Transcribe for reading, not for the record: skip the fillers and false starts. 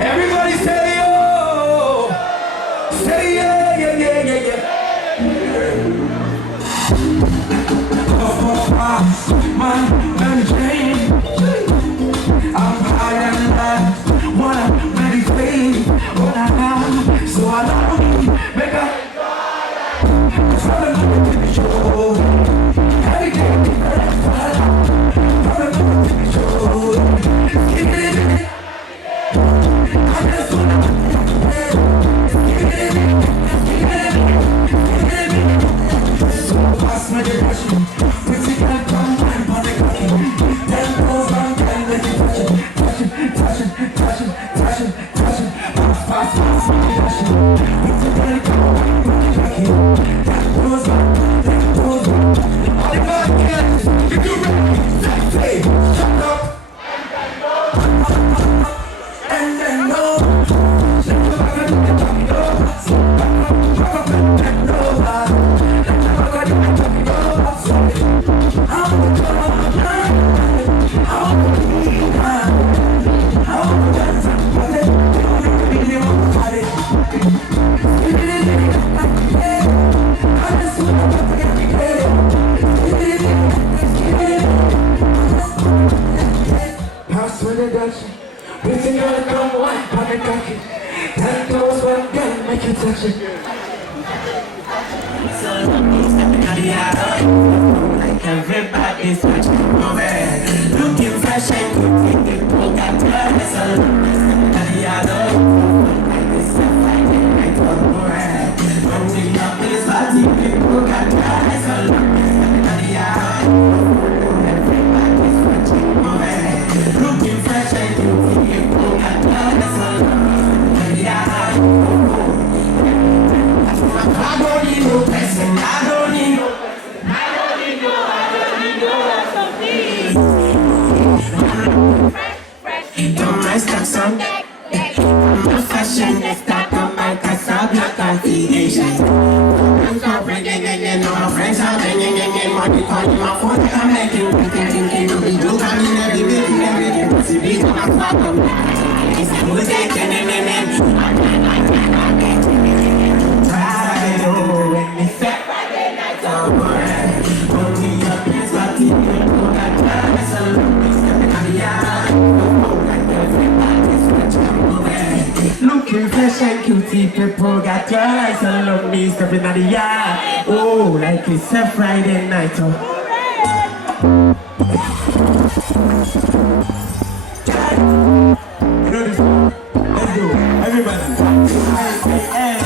Everybody say yo, say yeah, yeah, yeah, yeah, yeah. My dream, I'm high and light, wanna meditate, what I have, so I don't make a control. Every day, like everybody's watching movie, looking fresh and good, people got dressed up. Like this Friday night on red, when we up this party, people got dressed up. Everybody's watching movie, looking fresh and good, people got dressed up. I don't need no person, I don't need no. Don't mess up some. I'm fashionista, don't make us all black and Asian. I'm so bringing in, no friends are bringing money calling my phone. I'm making, thinking, we do come in everything, what's the beat on my platform? It's a good day, Friday night, only up is what you looking fresh and cutie, people got your eyes all on me, stepping out the yard. Oh, like it's a Friday night. You know this one? Let's go, everybody. Hey.